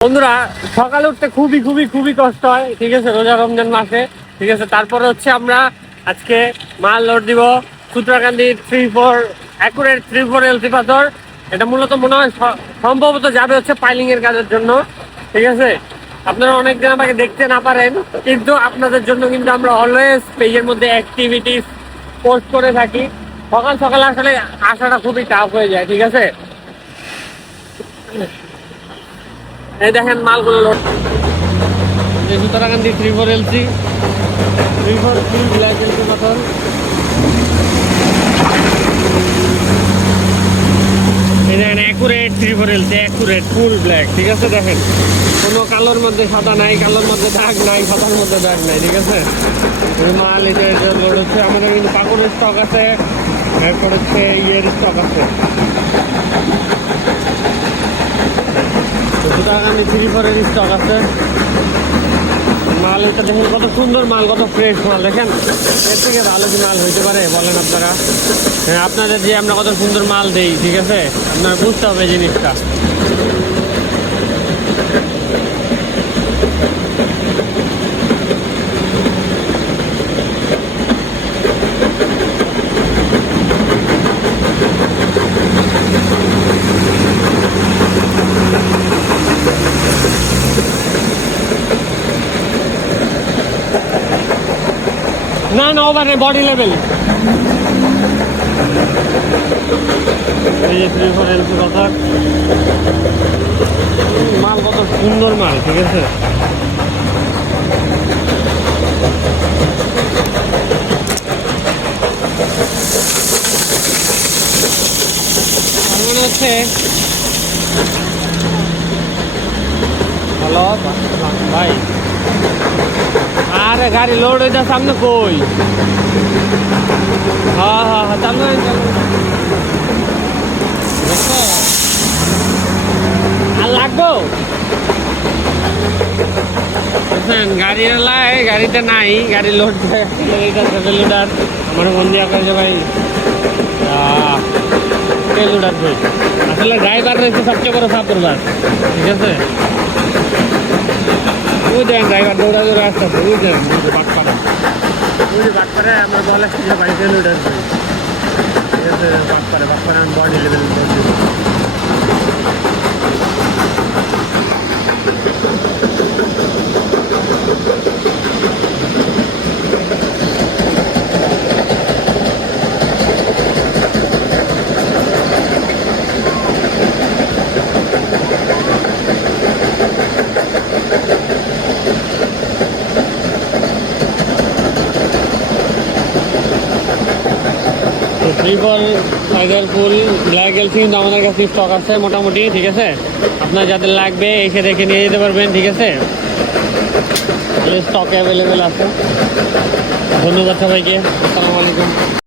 বন্ধুরা সকালে উঠতে খুবই খুবই খুবই কষ্ট হয়, ঠিক আছে, রোজা রমজান মাসে, ঠিক আছে। তারপরে হচ্ছে আমরা আজকে মাল লোড দিব সূত্রাকান্দি 3-4 অ্যাকুরেট 3-4 এলসি পাথর। এটা মূলত মনে হয় সম্ভবত যাবে হচ্ছে পাইলিং এর কাজের জন্য, ঠিক আছে। আপনারা অনেকদিন আমাকে দেখতে না পারেন, কিন্তু আপনাদের জন্য কিন্তু আমরা অলওয়েজ পেজের মধ্যে অ্যাক্টিভিটিস পোস্ট করে থাকি। সকাল সকাল আসলে আসাটা খুবই টাফ হয়ে যায়, ঠিক আছে। এই দেখেন মালগুলো load Sutrakandi 3-4 LC 3-4 full black LC পাথর। এই দেখেন accurate 3-4 LC accurate full black, ঠিক আছে। দেখেন কোনো কালোর মধ্যে সাদা নাই, কালোর মধ্যে দাগ নাই, সাদার মধ্যে দাগ নাই, ঠিক আছে। এই মাল এটা লোড হচ্ছে। আমাদের কিন্তু কাপড়ের স্টক আছে, এরপর হচ্ছে ইয়ের স্টক আছে। সূত্রাকান্দি 3-4 এর স্টক আছে। মাল এটা দেখেন কত সুন্দর মাল, কত ফ্রেশ মাল। দেখেন এর থেকে ভালো কি মাল হইতে পারে বলেন আপনারা? হ্যাঁ, আপনাদের যে আমরা কত সুন্দর মাল দেই, ঠিক আছে, আপনারা বুঝতে হবে জিনিসটা। না না, ওভারে বডি লেভেল। এই যে 3-4 এলসি কথা, মাল কত সুন্দর মাল, ঠিক আছে। মনে হচ্ছে হ্যালো ভাই, আরে গাড়ি লোড হইতে সামনে কই? হ্যাঁ হ্যাঁ হ্যাঁ, চালু আর লাগবো। বুঝছেন, গাড়ি এলায় গাড়িতে নাই, গাড়ি লোড লোডার আমার মন দিয়া কয়েছে ভাই লোডার ভাই। আসলে ড্রাইভার রয়েছে সবচেয়ে বড় সাপোর্টার, ঠিক আছে। ওই দেখেন ড্রাইভার দৌড়া দৌড়া আসতেছে, ওই দেখেন বাটপাড়া, ওই যে বাটপাড়ায় আমার বলে বাড়িতে লোডার ভাই, ঠিক আছে। বাটপাড়া আমি বডি লেভেল ট্রিপল সাইজের ফুল ব্ল্যাক এলসি কিন্তু আমাদের কাছে স্টক আছে মোটামুটি, ঠিক আছে। আপনার যাদের লাগবে এসে দেখে নিয়ে যেতে পারবেন, ঠিক আছে। স্টক অ্যাভেলেবেল আছে। ধন্যবাদ সবাইকে, আসসালামু আলাইকুম।